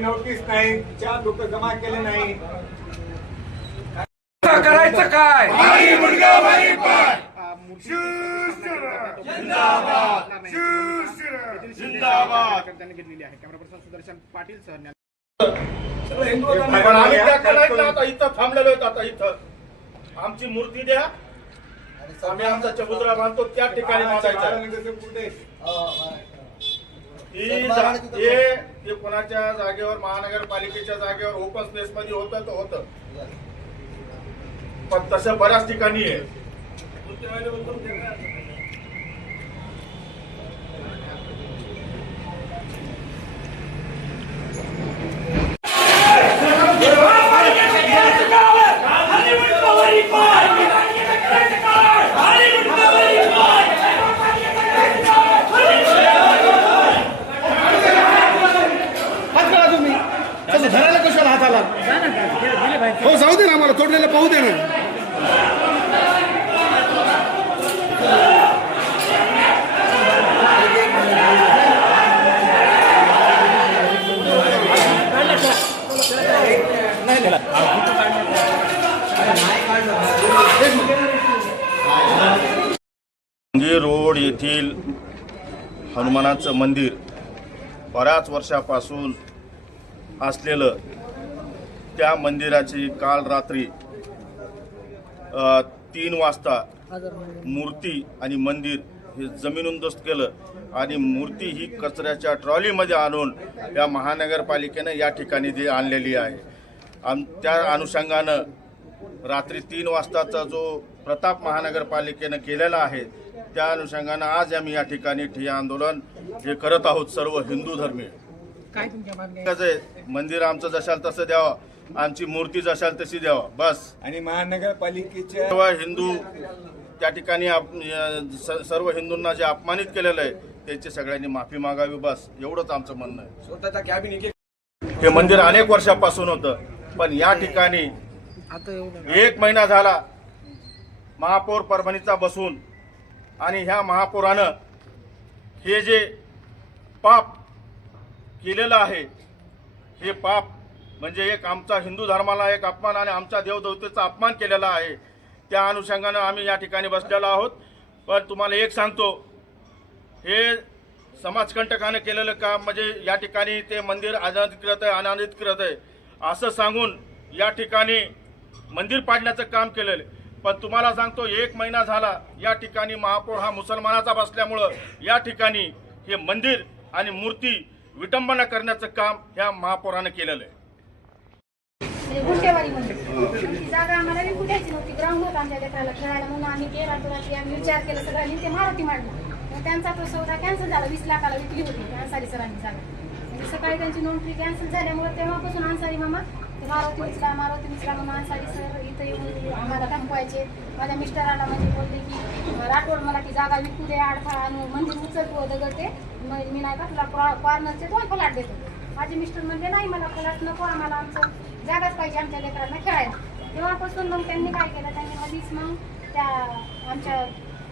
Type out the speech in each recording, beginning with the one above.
Notice नाही, 4 लोक जमा केले नाही, करायचं काय? त्यांनी घेतलेली आहे. Camera person Sudarshan Patil sir. इथं थांबलेलो आहेत. आता इथं आमची मूर्ती द्या, आम्ही आमचा चबुतरा बांधतो त्या ठिकाणी ते कोणाच्या जागेवर, महानगरपालिकेच्या जागेवर ओपन स्पेस मध्ये होतं तर होतं, पण तसं बऱ्याच ठिकाणी आहे. धरायला कशाला हाताला? हो जाऊ दे ना, आम्हाला तोडलेलं पाहू दे ना. रोड येथील हनुमानाचं मंदिर बऱ्याच वर्षापासून असलेलं, त्या मंदिराची काल रात्री 3 वाजता मूर्ती आणि मंदिर हे जमीनउद्ध्वस्त केलं आणि मूर्ती ही कचऱ्याच्या ट्रॉलीमध्ये आणून या महानगरपालिकेनं या ठिकाणी आणलेली आहे. त्या अनुषंगानं रात्री 3 वाजताचा जो प्रताप महानगरपालिकेनं केलेला आहे, त्या अनुषंगानं आज आम्ही या ठिकाणी ठिय्या आंदोलन हे करत आहोत. सर्व हिंदू धर्मीय काय तुमच्या मागण्या? मंदिर आमचं जशाल तसं द्यावं, आमची मूर्ती जशाल तशी द्यावं बस. आणि महानगरपालिकेच्या सर्व हिंदू त्या ठिकाणी सर्व हिंदूंना जे अपमानित केलेलं आहे त्याची सगळ्यांनी माफी मागावी बस, एवढंच आमचं म्हणणं आहे. स्वतःच्या कॅबिनेट हे मंदिर अनेक वर्षापासून होतं, पण या ठिकाणी 1 महिना झाला महापौर परभणीचा बसून, आणि ह्या महापौरानं हे जे पाप केलेलं आहे, हे पाप म्हणजे एक आमचा हिंदू धर्माला एक अपमान आणि आमच्या देवदेवतेचा अपमान केलेला आहे. त्या अनुषंगानं आम्ही या ठिकाणी बसलेलो आहोत. पण तुम्हाला एक सांगतो, हे समाजकंटकानं केलेलं काम म्हणजे या ठिकाणी ते मंदिर अनधिकृत आहे, अनधिकृत आहे असं सांगून या ठिकाणी मंदिर पाडण्याचं काम केलेलं. पण तुम्हाला सांगतो 1 महिना झाला या ठिकाणी महापौर हा मुसलमानाचा बसल्यामुळं या ठिकाणी हे मंदिर आणि मूर्ती विटंबना करण्याचं काम ह्या महापौरानं केलेलं आहे. गुंठेवारी म्हणून ती जागा आम्हाला विकू द्यायची नव्हती. ग्राउंड होतं आमच्या लेकराला खेळायला म्हणून आम्ही रात्री आम्ही विचार केला सगळ्यांनी, ते मारुती मांडला. त्यांचा तो सौदा कॅन्सल झाला. 20 लाखाला विकली होती अन्सारी सरांनी जागा. म्हणजे सकाळी त्यांची नोंदणी कॅन्सल झाल्यामुळे तेव्हापासून अन्सारी मामा मारुती उचला म्हणून अन्सारी सर इथं येऊन आम्हाला धमकवायचे. माझ्या मिस्टराला म्हणजे बोलले की राठोड मला ती जागा विकू दे, अडथळा आणून मंदिर उचलतो दगड ते, मी नाही का तुला कॉर्नरचे 2 फलाट देतो. माझे मिस्टर म्हणजे नाही, मला फलाट नको, आम्हाला आमचं जागाच पाहिजे आमच्या लेकरांना खेळायला. तेव्हापासून मग त्यांनी काय केलं, त्यांनी मधीच मग त्या आमच्या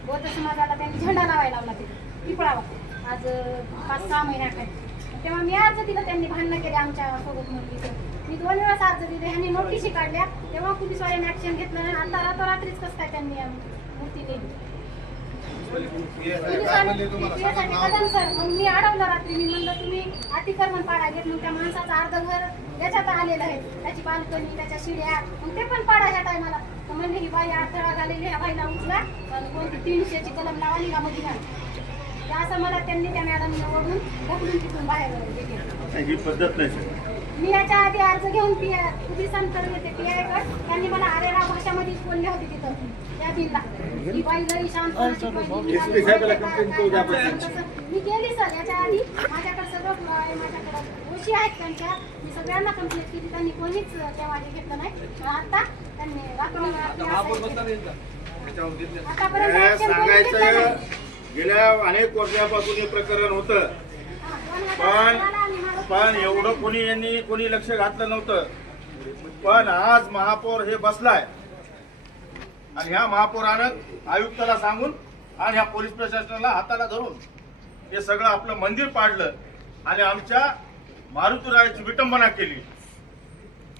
बौद्ध समाजाला त्यांनी झेंडा लावायला लावला ते पिपळावर आज 5-6 महिन्याखाली. तेव्हा मी अर्ज दिला, त्यांनी भांडणं केले आमच्या सोबत मुलगीचं. मी 2 वेळाच अर्ज दिले, ह्यांनी नोटीसी काढल्या. तेव्हा पोलिसवाल्यांनी ऍक्शन घेतलं नाही. आता रात्रीच कसं काय त्यांनी मूर्ती नेली सर. मग मी अडवलं रात्री. मी म्हणलं तुम्ही अतिक्रमण पाडा घेत, मग त्या माणसाचं अर्ध घर त्याच्यात आलेलं आहे, त्याची बाल्कनी, त्याच्या शिड्या, मग ते पण पाडा ह्या टायमाला. तर म्हणले ही बाई अडथळा घालेली, ह्या बाईला उचला, कोणती 300ची कलम लावाली का मध्ये घाल. असं मला त्यांनी त्या मॅडमने ओढून ढकलून तिथून बाहेर गेले. ही पद्धत नाही. मी याच्या आधी अर्ज घेऊन पोलिसांकडे येते PI त्यांनी मला आरेरा भाषामध्येच बोलले होते तिथं त्या बिलला. ही बाई लई शांत. मी गेली सर याच्या आधी, माझ्याकडे सगळं पुरावा आहे, माझ्याकडे गोष्टी आहेत त्यांच्या. मी सगळ्यांना कंप्लेंट केली, त्यांनी कोणीच तेव्हा हे घेतलं नाही. आता त्यांनी आतापर्यंत गेल्या अनेक वर्षापासून हे प्रकरण होतं, पण एवढं कोणी लक्ष घातलं नव्हतं. पण आज महापौर हे बसलाय आणि ह्या महापौरानं आयुक्ताला सांगून आणि ह्या पोलीस प्रशासनाला हाताला धरून हे सगळं आपलं मंदिर पाडलं आणि आमच्या मारुतीरायाची विटंबना केली.